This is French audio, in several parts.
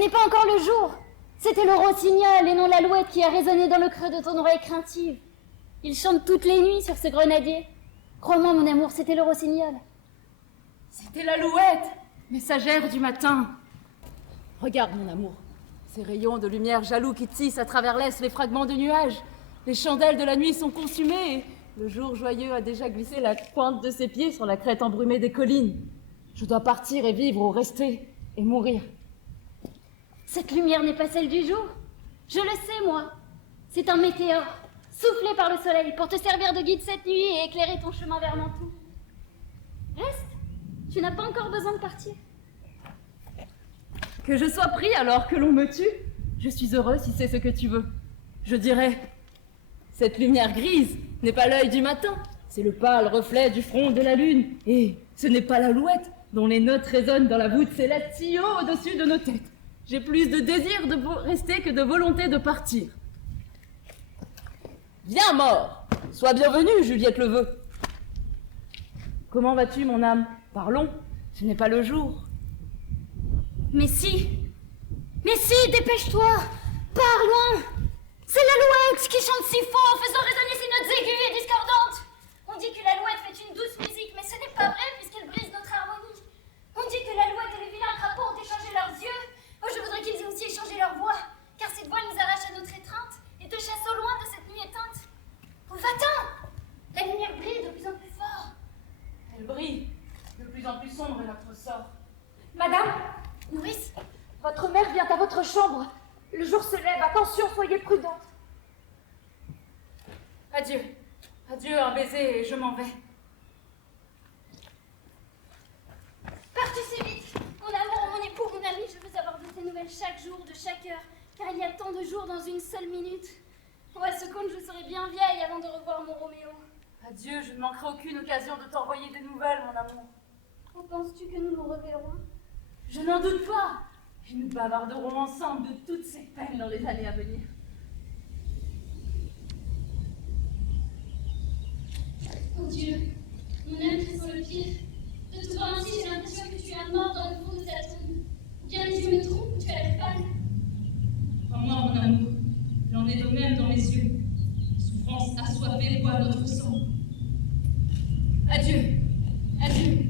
n'est pas encore le jour. C'était le rossignol et non l'alouette qui a résonné dans le creux de ton oreille craintive. Il chante toutes les nuits sur ce grenadier. Crois-moi, mon amour, c'était le rossignol. C'était l'alouette, messagère du matin. Regarde, mon amour, ces rayons de lumière jaloux qui tissent à travers l'est les fragments de nuages. Les chandelles de la nuit sont consumées et le jour joyeux a déjà glissé la pointe de ses pieds sur la crête embrumée des collines. Je dois partir et vivre ou rester et mourir. Cette lumière n'est pas celle du jour. Je le sais, moi. C'est un météore, soufflé par le soleil pour te servir de guide cette nuit et éclairer ton chemin vers Mantoue. Reste, tu n'as pas encore besoin de partir. Que je sois pris alors que l'on me tue, je suis heureux si c'est ce que tu veux. Je dirais, cette lumière grise n'est pas l'œil du matin, c'est le pâle reflet du front de la lune. Et ce n'est pas l'alouette dont les notes résonnent dans la voûte céleste si haut au-dessus de nos têtes. J'ai plus de désir de rester que de volonté de partir. Viens, mort! Sois bienvenue, Juliette Leveux. Comment vas-tu, mon âme? Parlons, ce n'est pas le jour. Mais si, dépêche-toi, pars loin. C'est l'alouette qui chante si fort, faisant résonner ses notes aiguës et discordantes. On dit que l'alouette fait une douce musique, mais ce n'est pas vrai puisqu'elle brise notre harmonie. On dit que l'alouette et les vilains crapauds ont échangé leurs yeux. Oh, je voudrais qu'ils aient aussi échangé leur voix, car cette voix nous arrache à notre étreinte et te chasse au loin de cette nuit éteinte. Oh, va-t'en! La lumière brille de plus en plus fort. Elle brille, de plus en plus sombre est notre sort. Madame, Nourrice, votre mère vient à votre chambre. Le jour se lève, attention, soyez prudente. Adieu, adieu, un baiser et je m'en vais. pars-tu si vite? Mon amour, mon époux, mon ami, je veux avoir de tes nouvelles chaque jour, de chaque heure, car il y a tant de jours dans une seule minute. Oh, à ce compte, je serai bien vieille avant de revoir mon Roméo. Adieu, je ne manquerai aucune occasion de t'envoyer des nouvelles, mon amour. Oh, penses-tu que nous nous reverrons? Je n'en doute pas. Et nous bavarderons ensemble de toutes ces peines dans les années à venir. Oh Dieu, mon âme qui sent le pire. De te voir ainsi, j'ai l'impression que tu es mort dans le fond de ta tombe. Bien les yeux me trompent, tu as l'air pâle. Crois-moi, mon amour, il en est de même dans mes yeux. Souffrance assoiffée boit notre sang. Adieu, adieu.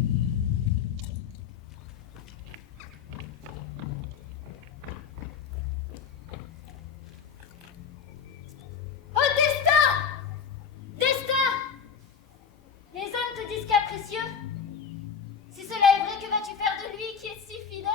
Oh, Destin! Destin! Les hommes te disent capricieux. Si cela est vrai, que vas-tu faire de lui qui est si fidèle?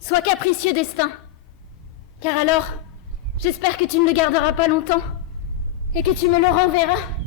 Sois capricieux, Destin. Car alors, j'espère que tu ne le garderas pas longtemps et que tu me le renverras.